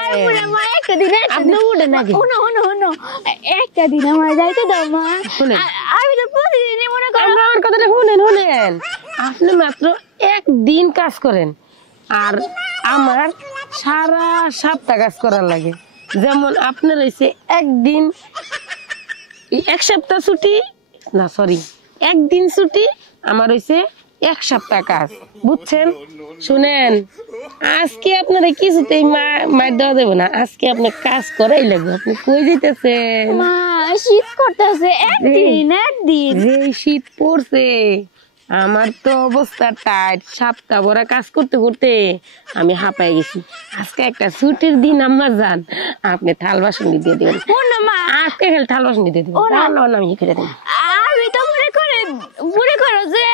তারপরে মা একটা দিন আপনি উঠে নাকি শুনো শুনো শুনো একটা দিন আমার যাইতে দাও মা আমি তো প্রতিদিনই মনে করি আমার কথাটা শুনেন শুনেন আপনি মাত্র একদিন কাজ করেন আর আমার সারা সপ্তাহ কাজ করার লাগে যেমন আপনার হইছে একদিন এক সপ্তাহ ছুটি না সরি একদিন ছুটি আমার হইছে এক সপ্তাহ কাজ বুঝছেন শুনেন আজকে আপনারা কিছুতেই মার দেওয়া দেবো না আজকে আপনার কাজ করাই লাগবে আপনি কই যেতেছেন মা শীত করতেছে একদিন যে শীত পড়ছে আমার তো অবস্থা টাইট সপ্তাহ ভরা কাজ করতে করতে আমি হাঁপাই গেছি আজকে একটা ছুটির দিন আমার যান আপনি থাল বাসন দিয়ে দিবেন আজকে থাল বাসন দিয়ে দিবেন আমি করে দেব আমি তো মনে করো যে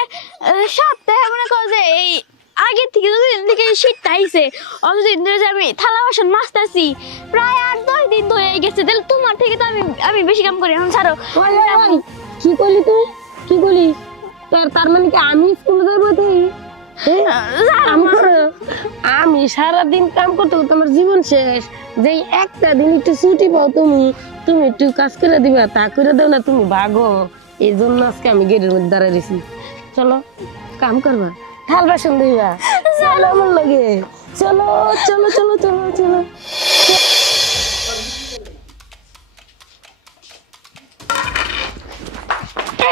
সপ্তাহে মনে করো যে এই আগে থেকে যতদিন থেকে শীতটা আইছে অতদিন ধরে যে আমি থালা বাসন মাজতেছি প্রায় 8-10 দিন ধরে গেছে তাহলে তোমার থেকে তো আমি বেশি কাম করি এখন ছাড়ো কি করলি তুই কি করলি তার মানে কি আমি স্কুলে যাবো তুই আমি সারাদিন কাম করতে করতে আমার জীবন শেষ যে একটা দিন একটু ছুটি পাও তুমি একটু কাজ করে দিবা তা করে দাও না তুমি ভাগো এই জন্য আজকে আমি গেটের মধ্যে দাঁড়ায় রয়েছি চলো কাম করবা থাল বাসন দিবা চলো আমার লাগে চলো চলো চলো চলো চলো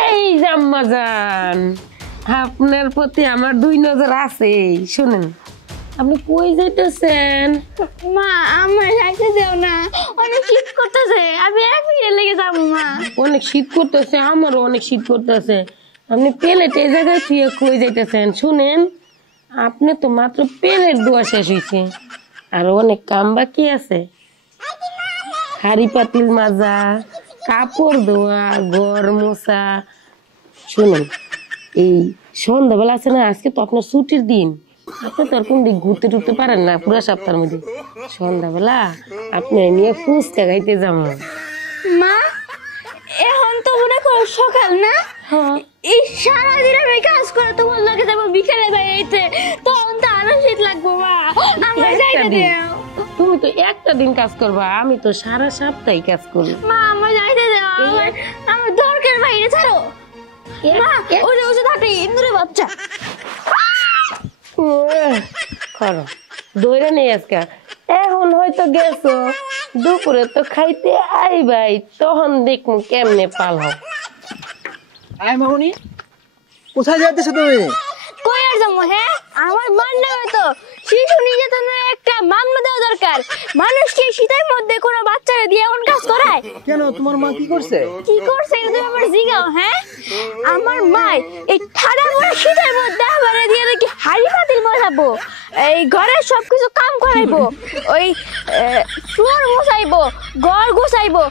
এই জাম্মাজান আপনার প্রতি আমার 2 নজর আছে শুনেন আপনি কই যাইতেছেন মা আমার যাইতে দেও না অনেক শীত করতেছে আমি এক মিনিট লেগে যাবো মা অনেক শীত করতেছে আমারও অনেক শীত করতেছে আপনি প্লেট এই জায়গায় শুয়ে কই যাইতেছেন শুনেন আপনি তো মাত্র প্লেট ধোয়া শেষ হয়েছে আর অনেক কাম বাকি আছে হাড়ি পাতিল মাজা কাপড় ধোয়া ঘর মোছা শুনুন এই সন্ধ্যাবেলা আছে না আজকে তো আপনার ছুটির দিন আপনি তো আর কোন দিক ঘুরতে টুরতে পারেন না পুরো সপ্তাহের মধ্যে সন্ধ্যাবেলা আপনি নিয়ে ফুচকা খাইতে যাবো মা এখন তো মনে করো সকাল না এই সারাদিন আমি কাজ করে তোমার লাগে যাবো বিকেলে বাইরে তখন তো আরো শীত লাগবো মা আমার যাইতে দেও তুমি তো একটা দিন কাজ করবা আমি তো সারা সপ্তাহে কাজ করি মা আমার যাইতে দেও আমার দরকার বাইরে ছাড়ো মা ওই যে থাকে ইন্দুরে বাচ্চা করো দৌড়ে নেই আজকে এখন হয়তো গেছো দুপুরে তো খাইতে আইবাই তখন দেখমু কেমনে পাল হোক আয় মামুনি কোথায় যাইতেছো তুমি কই আর যাবো হ্যাঁ আমার বান্না তো শিশু নির্যাতনের একটা মামলা দেওয়া দরকার মানুষ কি শীতের মধ্যে কোনো বাচ্চারা দিয়ে এমন কাজ করায় কেন তোমার মা কি করছে এটা তুমি আমার জিগাও হ্যাঁ আমার মা এই ঠাডা পড়া শীতের মধ্যে আমার দিয়ে নাকি হাড়ি পাতিল মজাবো এই ঘরের সবকিছু কাম করাইবো ওই ফ্লোর মোছাইবো ঘর গোছাইবো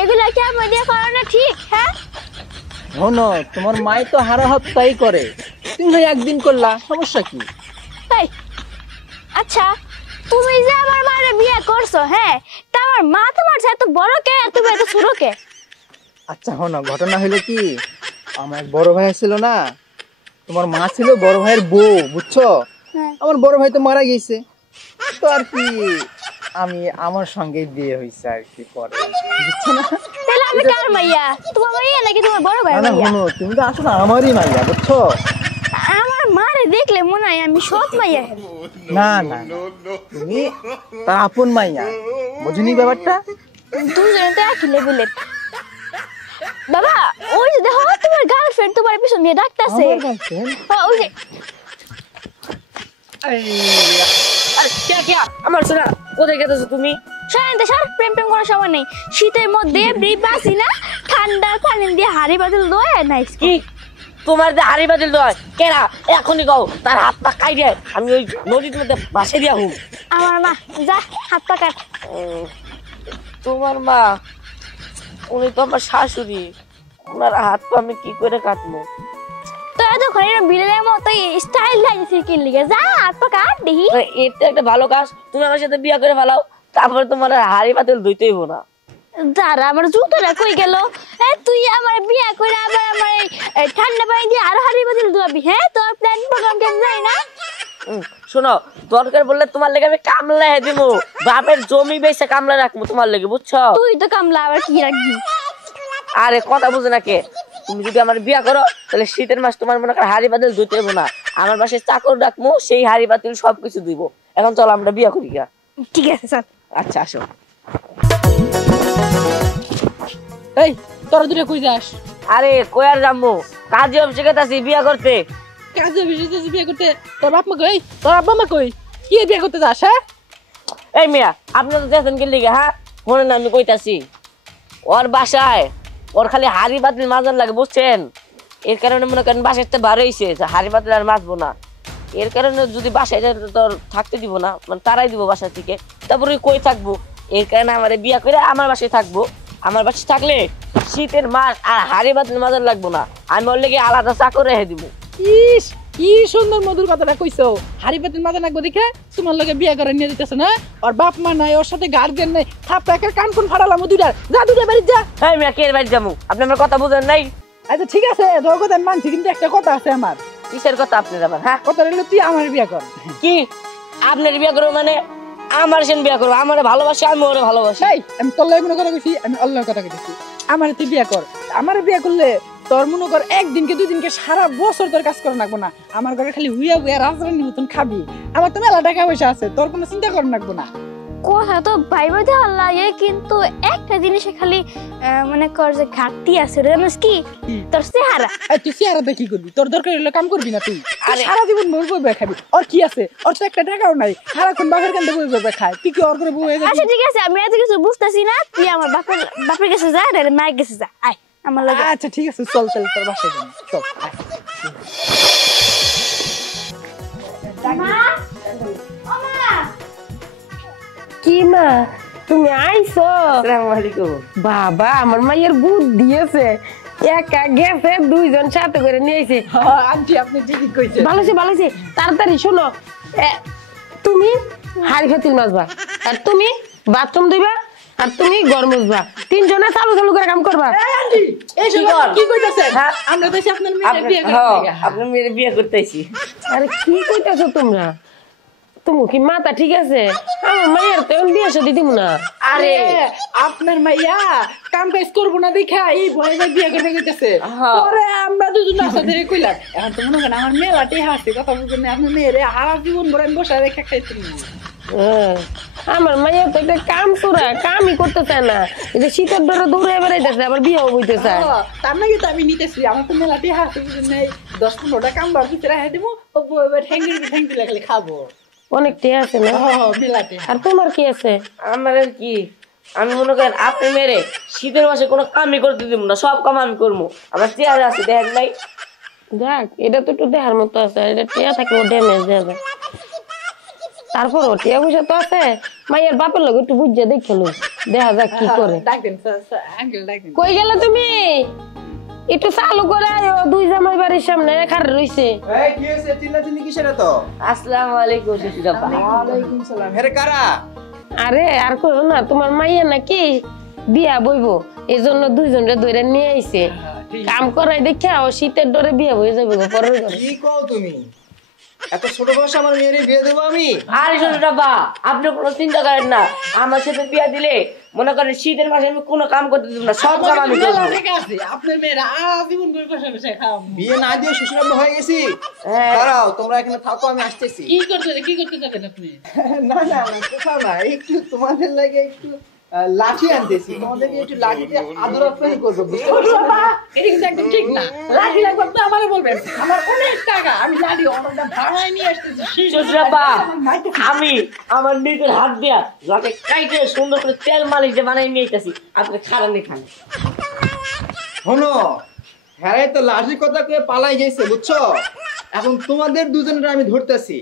এগুলা কি আমার দিয়ে করানো ঠিক হ্যাঁ শোনো তোমার মাই তো হারা হত্যাই করে তুমি একদিন করলা সমস্যা কি আচ্ছা তুমি যে আমার মারে বিয়ে করছো হ্যাঁ তা আমার মা তোমার সাথে বড় কে আর তুমি এত ছোট কে আচ্ছা শোনো ঘটনা হলো কি আমার এক বড় ভাই ছিল না তোমার মা ছিল বড় ভাইয়ের বউ বুঝছো আমার বড় ভাই তো মারা গেছে তো আর কি আমি আমার সঙ্গে বিয়ে হইছে আর কি পরে বুঝছো না তাহলে আমি কার মাইয়া তোমার মাইয়া নাকি তোমার বড় ভাই মাইয়া না শোনো তুমি তো আসলে আমারই মাইয়া বুঝছো আমার মারে দেখলে মনে হয় আমি সৎ মাইয়া না না তুমি তার আপন মাইয়া বুঝুনি ব্যাপারটা দুজনে তো একই লেভেলের বাবা ওই যে দেখো তোমার গার্লফ্রেন্ড তোমার পিছন দিয়ে ডাকতেছে ওই যে আমার সোনা কোথায় গেছো তুমি শান্ত স্যার প্রেম করার সময় নেই শীতের মধ্যে বাসি না ঠান্ডা পানি দিয়ে হাড়ি বাদল দোয় নাইস কি তোমার যে হাড়ি বাদল দোয় কেনা এখনই কও তার হাত পা কাইরে আমি ওই নদীর মধ্যে ভাসে দিয়া হুম আমার মা যা হাত পা কাট তোমার মা উনি তো আমার শাশুড়ি ওনার হাত পা আমি কি করে কাটবো তো এতক্ষণ এরকম বিলের মতো স্টাইল লাগছে কি লিগে যা হাত পা কাট দেখি এটা একটা ভালো কাজ তুমি আমার সাথে বিয়ে করে ফেলাও তারপরে তোমার হাড়ি পাতিল ধুইতেই হবো না যারা আমার জুতোটা কই গেল তুই আমার বিয়ে করে আবার আমার ঠান্ডা পানি দিয়ে আরো হাড়ি বাতিল ধোয়াবি হ্যাঁ তোর প্ল্যান প্রোগ্রাম কেন যায় না শোনো, দরকার বললে তোমার লেগে আমি কামলা দিব, বাপের জমি বেচে কামলা রাখবো তোমার লেগে, বুঝছো? তুই তো কামলা আবার কি রাখবি? আরে কথা বুঝে না কে? তুমি যদি আমার বিয়া করো তাহলে শীতের মাস তোমার মনে করো হাড়ি বাতিল ধুতে হবে না, আমার বাসায় চাকর রাখবো, সেই হাড়ি বাতিল সবকিছু দিব। এখন চলো আমরা বিয়া করি গা। ঠিক আছে চল। আচ্ছা আসো। এই তোরা দুটো কই যাস? আরে কই আর যাবো, কাজে অফিসে গেছি বিয়া করতে। কাজে বেশি বিয়ে করতে? তোর বাপ মা কই? তোর আব্বা মা কই? কি বিয়ে করতে যাস? হ্যাঁ এই মিয়া, আপনি তো দেখেন কি লিগে? হ্যাঁ শোনেন, আমি কইতাছি, ওর বাসায় ওর খালি হাড়ি বাতিল মাজার লাগে, বুঝছেন? এর কারণে মনে করেন বাসায় তো বার হয়েছে হাড়ি বাতিল আর মাজবো না। এর কারণে যদি বাসায় যায় তোর থাকতে দিব না, মানে তারাই দিব বাসা থেকে। তারপরে কই থাকবো? এর কারণে আমার বিয়া করে আমার বাসায় থাকবো। আমার বাসায় থাকলে শীতের মাস আর হাড়ি বাতিল মাজার লাগবো না, আমি ওর লেগে আলাদা চাকর রেখে দিব। ইস কি সুন্দর মধুর কথাটা কইছো। হাড়ি পাতিল মাথা নাকবো দেখে তোমার লগে বিয়ে করে নিয়ে দিতেছ না? ওর বাপ মা নাই, ওর সাথে গার্জেন নাই, থাপ্পা একের কান কোন ফাড়ালাম দুইটার। যা দুইটা বাড়ি যা। এই মিয়া, কে বাড়ি যাবো? আপনি আমার কথা বুঝেন নাই? আচ্ছা ঠিক আছে, তোর কথা আমি মানছি, কিন্তু একটা কথা আছে আমার। কিসের কথা আপনার আবার? হ্যাঁ কথা রইলো তুই আমার বিয়ে কর। কি আপনার বিয়ে করবো মানে? আমার সেন বিয়ে করবো, আমার ভালোবাসি, আমি ওরে ভালোবাসি। এই আমি তোর লগে মনে কথা কইছি, আমি অল্লাহর কথা কইছি। আমার তুই বিয়ে কর। আমার বিয়ে করলে তোর মনে কর একদিনকে দুদিনকে সারা বছর তোর কাজ করা লাগবো না। আমার ঘরে খালি হুইয়া হুইয়া রাজরানীর মতন খাবি। আমার তো মেলা টাকা পয়সা আছে, তোর কোনো চিন্তা করা লাগবো না। কথা তো ভাইবা দেওয়ার লাগে, কিন্তু একটা জিনিসে খালি মনে কর যে ঘাটতি আছে। ওটা জানিস কি? তোর চেহারা। এই তুই চেহারাতে কি করবি? তোর দরকার হলে কাম করবি না তুই? আরে সারা জীবন বই বই খাবি। ওর কি আছে? ওর তো একটা টাকাও নাই, সারাক্ষণ বাপের কান্দে বই বই খায়। তুই কি ওর করে বই হয়ে আচ্ছা যাবি? ঠিক আছে, আমি এত কিছু বুঝতেছি না, তুই আমার বাপের কাছে যা, আর মায়ের কাছে যা, আয় আমার লাগে। আচ্ছা ঠিক আছে, চল চল তোর বাসায় যাবি, চল আয়। মা, ও মা, কি মা তুমি আইছো? আসসালামু আলাইকুম। বাবা আমার মায়ের বুদ্ধি আছে, একা গেছে দুইজন সাথে করে নিয়ে আইছে। হ্যাঁ, আন্টি আপনি ঠিকই কইছেন। ভালো হয়েছে। তাড়াতাড়ি শোনো, তুমি হাড়ি ফাতিল মাজবা, আর তুমি বাথরুম দিবা, আর তুমি ঘর মুছবা। তিনজনে চালু চালু করে কাম করবা। এই আন্টি, এই কি সময় কর? কি কইতাছেন? হ্যাঁ? আমরা তো এসে আপনার মেয়ের বিয়ে করতে হ্যাঁ, গেছি। আপনার মেয়ের বিয়ে করতেছি। আরে কি কইতাছো তোমরা? তুমি কি মাথা ঠিক আছে? আমার মায়ের তো এখন বিয়ে শাদী দিব না। আরে আপনার মাইয়া কাম কাজ করবো না দেখা এই ভয় ভয় বিয়ে করবে কইতাছে। হ্যাঁ। পরে আমরা দুজন একসাথে কইলাম, এখন তো মনে করেন আমার মেলাটি হাসছে, কথা বুঝেন না? আপনার মেয়েরে হারা জীবন ভরে আমি বসে রেখে খাইছি। আমার মাইয়া তো একটা কাম করা, কামই করতে চায় না। এই যে শীতের ধরে দৌড়ে বেড়াইতেছে, আবার বিয়েও বইতে চায়। তার নাকি তো আমি নিতেছি, আমার তো মেলাটি হাসছে বুঝেন না? 10-15টা কাম বার ভিতরে রেখে দিব, ও ঠ্যাঙ্গি ঠ্যাঙ্গি লাগলে খাবো। অনেক টিয়া আছে না? মেলাটি আর তোমার কি আছে? আমার আর কি, আমি মনে করেন আপনি মেরে শীতের মাসে কোনো কামই করতে দিব না, সব কাম আমি করবো। আমার চেয়ারে আছে, দেখেন নাই? যাক, এটা তো একটু দেখার মতো আছে। এটা টিয়া থাকলেও ড্যামেজ দেওয়া যায়। তারপরও টিয়া পয়সা তো আছে, মাইয়ের বাপের লোক একটু বুঝে দেখলো, দেখা যাক কি করে। ডাকবেন আঙ্কেল, ডাকবেন। কই গেল তুমি? একটু চালু করে আয়ো, দুই জামাই বাড়ির সামনে খার রইছে। এই কি হইছে? চিল্লাচিল্লি কিসের এত? আসসালামু আলাইকুম শ্বশুর আব্বা। ওয়ালাইকুম সালাম। হেরে কারা? আরে আর করো না, তোমার মাইয়া নাকি বিয়া বইবো, এই জন্য দুইজনরে ধরে নিয়ে আইছে। কাম করাই দেখে ও শীতের ডরে বিয়া বই যাবে গো পরের ঘরে। কি কও তুমি? এত ছোট বয়সে আমার মেয়ের বিয়ে দেবো আমি? আরে শ্বশুর আব্বা, আপনি কোনো চিন্তা করেন না, আমার সাথে বিয়া দিলে মনে করেন শীতের মাসে আমি কোনো কাম করতে দিব না, সব কাম আমি করবো। ঠিক আছে, আপনার মেয়েরা জীবন করে বসে বসে খাওয়া। বিয়ে না দিয়ে শ্বশুরাব্বা হয়ে গেছি। হ্যাঁ। দাঁড়াও, তোমরা এখানে থাকো, আমি আসতেছি। কি করতে যাবেন আপনি? না না না, কোথাও না, একটু তোমাদের লাগে একটু লাঠি আনতেছি, তোমাদেরকে একটু লাঠিতে আদর আপ্যায়ন করবো, বুঝতে পারছো? এটা কিন্তু একদম ঠিক না। লাঠি লাগবে তো আমারে বলবেন, আমার অনেক টাকা, আমি লাঠি অর্ডারটা ভাড়ায় নিয়ে আসতেছি। শ্বশুর আব্বা, আমি আমার নিজের হাত দিয়া যাতে কাইটে সুন্দর করে তেল মালিশ দিয়ে বানাই নিয়ে আইতাছি, আপনি খারানি খান। শোনো, হ্যাঁ তো লাঠির কথা কয়ে পালাই গেছে, বুঝছো? এখন তোমাদের দুজনের আমি ধরতেছি।